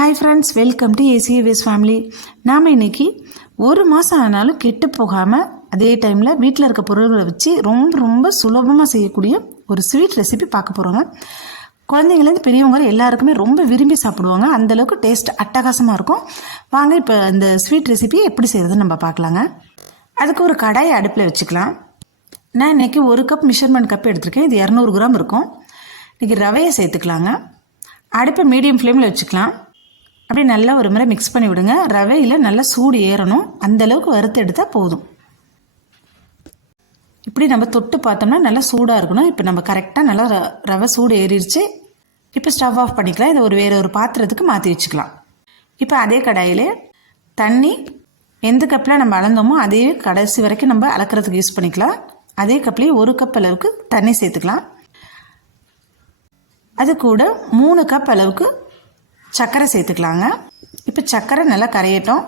Hi friends welcome to ACAVS family நாம் இன்றைக்கி ஒரு மாதம் ஆனாலும் கெட்டு போகாமல் அதே டைமில் வீட்டில் இருக்க பொருள்களை வச்சு ரொம்ப ரொம்ப சுலபமாக செய்யக்கூடிய ஒரு ஸ்வீட் ரெசிபி பார்க்க போகிறோங்க குழந்தைங்கலேருந்து பெரியவங்க எல்லாருக்குமே ரொம்ப விரும்பி சாப்பிடுவாங்க. அந்தளவுக்கு டேஸ்ட் அட்டகாசமாக இருக்கும். வாங்க இப்போ இந்த ஸ்வீட் ரெசிபியை எப்படி செய்கிறதுன்னு நம்ம பார்க்கலாங்க. அதுக்கு ஒரு கடாயை அடுப்பில் வச்சுக்கலாம். நான் இன்றைக்கி ஒரு கப் மெஷர்மெண்ட் கப் எடுத்திருக்கேன். இது இரநூறு கிராம் இருக்கும். இன்றைக்கி ரவையை சேர்த்துக்கலாங்க. அடுப்பை மீடியம் ஃப்ளேமில் வச்சுக்கலாம். அப்படியே நல்லா ஒரு முறை மிக்ஸ் பண்ணி விடுங்க. ரவையில் நல்லா சூடு ஏறணும். அந்தளவுக்கு வறுத்து எடுத்தால் போதும். இப்படி நம்ம தொட்டு பார்த்தோம்னா நல்லா சூடாக இருக்கணும். இப்போ நம்ம கரெக்டாக நல்லா ர- ரவை சூடு ஏறிடுச்சு. இப்போ ஸ்டவ் ஆஃப் பண்ணிக்கலாம். இதை ஒரு வேறு ஒரு பாத்திரத்துக்கு மாற்றி வச்சுக்கலாம். இப்போ அதே கடாயிலே தண்ணி எந்த கப்பில் நம்ம அளந்தோமோ அதே கடைசி வரைக்கும் நம்ம அளக்கிறதுக்கு யூஸ் பண்ணிக்கலாம். அதே கப்லேயே ஒரு கப் அளவுக்கு தண்ணி சேர்த்துக்கலாம். அது கூட மூணு கப் அளவுக்கு சர்க்கரை சேர்த்துக்கலாங்க. இப்போ சர்க்கரை நல்லா கரையட்டும்.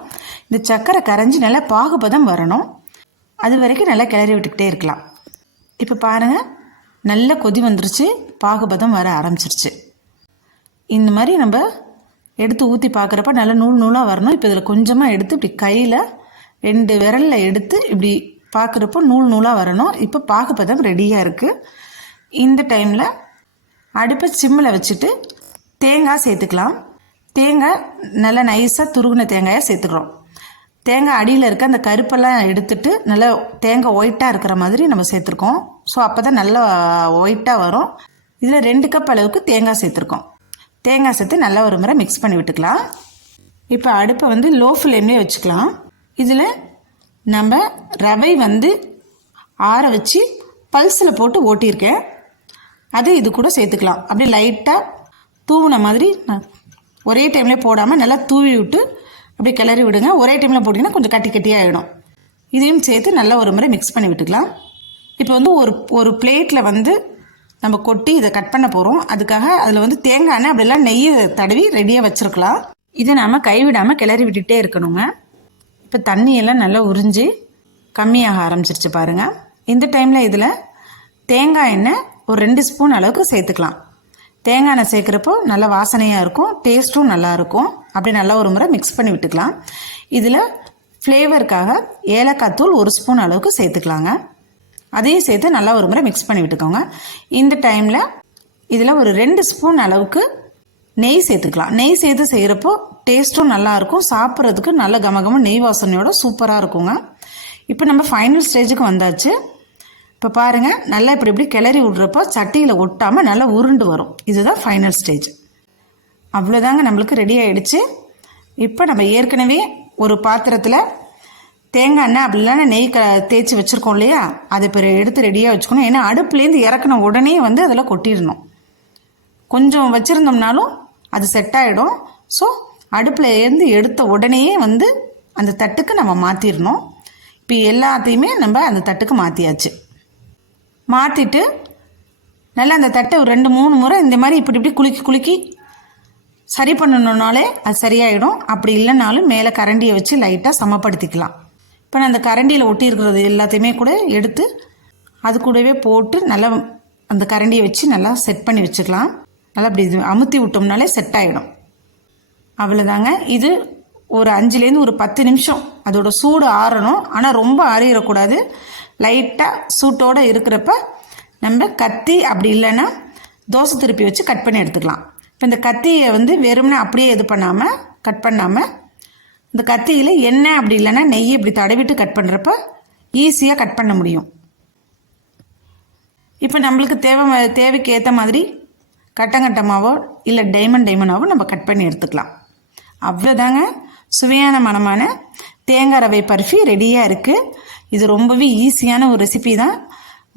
இந்த சர்க்கரை கரைஞ்சி நல்லா பாகுபதம் வரணும். அது வரைக்கும் நல்லா கிளறி விட்டுக்கிட்டே இருக்கலாம். இப்போ பாருங்கள் நல்ல கொதி வந்துருச்சு. பாகுபதம் வர ஆரம்பிச்சிருச்சு. இந்த மாதிரி நம்ம எடுத்து ஊற்றி பார்க்குறப்ப நல்லா நூல் நூலாக வரணும். இப்போ இதில் கொஞ்சமாக எடுத்து இப்படி கையில் ரெண்டு விரலில் எடுத்து இப்படி பார்க்குறப்போ நூல் நூலாக வரணும். இப்போ பாகுபதம் ரெடியாக இருக்குது இந்த டைமில் அடுப்பை சிம்மில் வச்சுட்டு தேங்காய் சேர்த்துக்கலாம். தேங்காய் நல்லா நைஸாக துருகுன தேங்காயை சேர்த்துக்கிறோம். தேங்காய் அடியில் இருக்க அந்த கருப்பெல்லாம் எடுத்துட்டு நல்லா தேங்காய் ஒயிட்டாக இருக்கிற மாதிரி நம்ம சேர்த்துருக்கோம். ஸோ அப்போ தான் நல்லா uh, ஒயிட்டாக வரும். இதில் ரெண்டு கப் அளவுக்கு தேங்காய் சேர்த்துருக்கோம். தேங்காய் சேர்த்து நல்லா ஒரு முறை மிக்ஸ் பண்ணி விட்டுக்கலாம். இப்போ அடுப்பை வந்து லோ ஃப்ளேம்லேயே வச்சுக்கலாம். இதில் நம்ம ரவை வந்து ஆற வச்சு பல்ஸில் போட்டு ஓட்டியிருக்கேன். அது இது கூட சேர்த்துக்கலாம். அப்படியே லைட்டாக தூவின மாதிரி ஒரே டைம்லேயே போடாமல் நல்லா தூவி விட்டு அப்படியே கிளறி விடுங்க. ஒரே டைமில் போட்டிங்கன்னா கொஞ்சம் கட்டி கட்டியாக ஆகிடும் இதையும் சேர்த்து நல்லா ஒரு முறை மிக்ஸ் பண்ணி விட்டுக்கலாம். இப்போ வந்து ஒரு ஒரு பிளேட்டில் வந்து நம்ம கொட்டி இதை கட் பண்ண போகிறோம் அதுக்காக அதில் வந்து தேங்காய் எண்ணெய் அப்படிலாம் நெய்யை தடவி ரெடியாக வச்சுருக்கலாம். இதை நாம் கைவிடாமல் கிளறி விட்டுட்டே இருக்கணுங்க. இப்போ தண்ணியெல்லாம் நல்லா உறிஞ்சி கம்மியாக ஆரம்பிச்சிருச்சு பாருங்கள் இந்த டைமில் இதில் தேங்காய் எண்ணெய் ஒரு ரெண்டு ஸ்பூன் அளவுக்கு சேர்த்துக்கலாம். தேங்காய் எண்ணெய் சேர்க்குறப்போ நல்ல வாசனையாக இருக்கும் டேஸ்ட்டும் நல்லாயிருக்கும் அப்படியே நல்லா ஒரு முறை மிக்ஸ் பண்ணி விட்டுக்கலாம். இதில் ஃப்ளேவருக்காக ஏலக்காய் தூள் ஒரு ஸ்பூன் அளவுக்கு சேர்த்துக்கலாங்க. அதையும் சேர்த்து நல்லா ஒரு முறை மிக்ஸ் பண்ணி விட்டுக்கோங்க. இந்த டைமில் இதில் ஒரு ரெண்டு ஸ்பூன் அளவுக்கு நெய் சேர்த்துக்கலாம். நெய் சேர்த்து செய்கிறப்போ டேஸ்ட்டும் நல்லாயிருக்கும் சாப்பிட்றதுக்கு நல்ல கமகம நெய் வாசனையோட சூப்பராக இருக்குங்க. இப்போ நம்ம ஃபைனல் ஸ்டேஜுக்கு வந்தாச்சு. இப்போ பாருங்கள் நல்லா இப்படி இப்படி கிளறி விட்றப்போ சட்டியில் ஒட்டாமல் நல்லா உருண்டு வரும். இதுதான் ஃபைனல் ஸ்டேஜ் அவ்வளோதாங்க நம்மளுக்கு ரெடி ஆகிடுச்சு இப்போ நம்ம ஏற்கனவே ஒரு பாத்திரத்தில் தேங்காய் எண்ணெய் அப்படி இல்லைன்னா நெய் க தேய்ச்சி வச்சுருக்கோம் இல்லையா? அதை இப்போ எடுத்து ரெடியாக வச்சுக்கணும். ஏன்னா அடுப்புலேருந்து இறக்குன உடனே வந்து அதில் கொட்டிடணும். கொஞ்சம் வச்சுருந்தோம்னாலும் அது செட் ஆகிடும் ஸோ அடுப்பில் இருந்து எடுத்த உடனேயே வந்து அந்த தட்டுக்கு நம்ம மாற்றிடணும் இப்போ எல்லாத்தையுமே நம்ம அந்த தட்டுக்கு மாற்றியாச்சு மாற்றிட்டு நல்லா அந்த தட்டை ரெண்டு மூணு முறை இந்த மாதிரி இப்படி இப்படி குலுக்கி குலுக்கி சரி பண்ணணுன்னாலே அது சரியாயிடும். அப்படி இல்லைனாலும் மேலே கரண்டியை வச்சு லைட்டாக சமப்படுத்திக்கலாம். இப்போ நான் அந்த கரண்டியில் ஒட்டி இருக்கிறது எல்லாத்தையுமே கூட எடுத்து அது கூடவே போட்டு நல்லா அந்த கரண்டியை வச்சு நல்லா செட் பண்ணி வச்சுக்கலாம். நல்லா அப்படி இது அமுத்தி விட்டோம்னாலே செட் ஆகிடும் அவ்வளோதாங்க இது ஒரு அஞ்சுலேருந்து ஒரு பத்து நிமிஷம். அதோட சூடு ஆறணும். ஆனால் ரொம்ப ஆறிடக்கூடாது. லைட்டாக சூட்டோடு இருக்கிறப்ப நம்ம கத்தி அப்படி இல்லைன்னா தோசை திருப்பி வச்சு கட் பண்ணி எடுத்துக்கலாம். இப்போ இந்த கத்தியை வந்து வெறும்னே அப்படியே இது பண்ணாமல் கட் பண்ணாமல் இந்த கத்தியில் எண்ணெய் அப்படி இல்லைன்னா நெய் இப்படி தடவிட்டு கட் பண்ணுறப்ப ஈஸியாக கட் பண்ண முடியும். இப்போ நம்மளுக்கு தேவை தேவைக்கு ஏற்ற மாதிரி கட்டங்கட்டமாவோ இல்லை டைமண்ட் டைமண்டாவோ நம்ம கட் பண்ணி எடுத்துக்கலாம். அவ்வளோதாங்க சுவையான மனமான தேங்காய் ரவை பர்ஃபி ரெடியாக இருக்குது இது ரொம்பவே ஈஸியான ஒரு ரெசிபி தான்.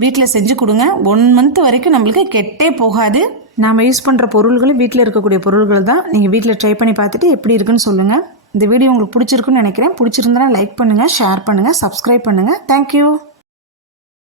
வீட்டில் செஞ்சு கொடுங்க. ஒன் மந்த் வரைக்கும் நம்மளுக்கு கெட்டே போகாது. நாம் யூஸ் பண்ணுற பொருள்களும் வீட்டில் இருக்கக்கூடிய பொருள்கள் தான். நீங்கள் வீட்டில் ட்ரை பண்ணி பார்த்துட்டு எப்படி இருக்குன்னு சொல்லுங்கள் இந்த வீடியோ உங்களுக்கு பிடிச்சிருக்குன்னு நினைக்கிறேன். பிடிச்சிருந்தா லைக் பண்ணுங்கள் ஷேர் பண்ணுங்கள் சப்ஸ்கிரைப் பண்ணுங்கள் தேங்க்யூ